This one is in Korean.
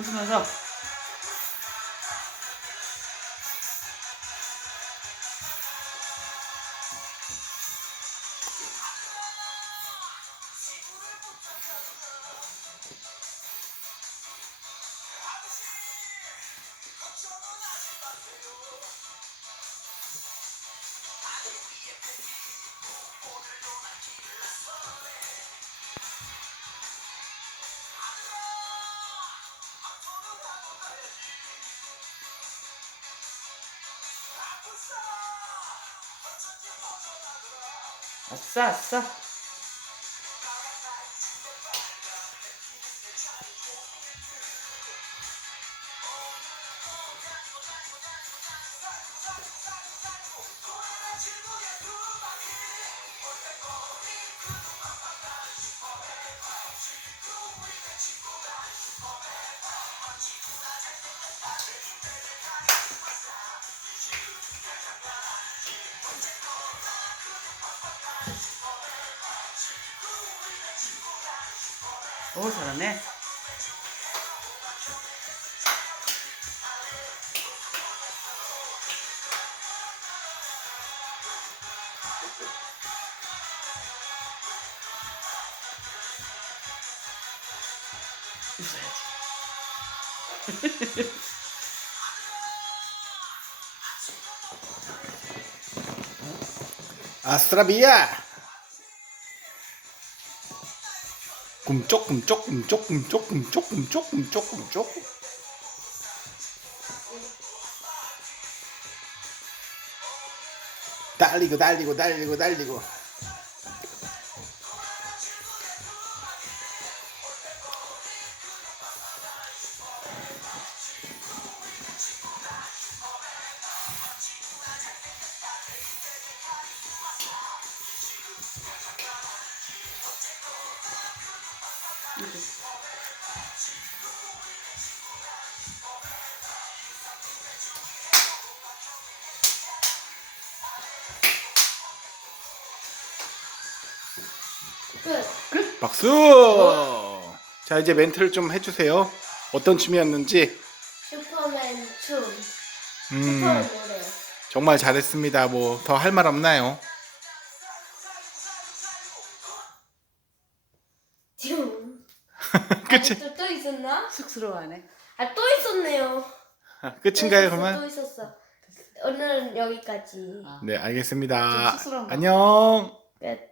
웃으면서 아싸 아싸 大皿ね嘘やつ Astrabia! 지 아스트라비아 꿈쩍 꿈쩍 꿈쩍 꿈쩍 꿈쩍 꿈쩍 꿈쩍 꿈쩍 달리고 달리고 달리고 끝. 박수 자 이제 멘트를 좀 해주세요 어떤 춤이었는지 슈퍼맨 춤. 음 슈퍼맨 노래. 정말 잘했습니다 뭐 더 할 말 없나요 끝이 또, 또 있었나? 쑥스러워하네 아 또 있었네요. 아, 끝인가요 또 있었어, 그러면 또 있었어. 오늘은 여기까지. 아. 네 알겠습니다 좀 쑥스러운 거. 안녕 끝.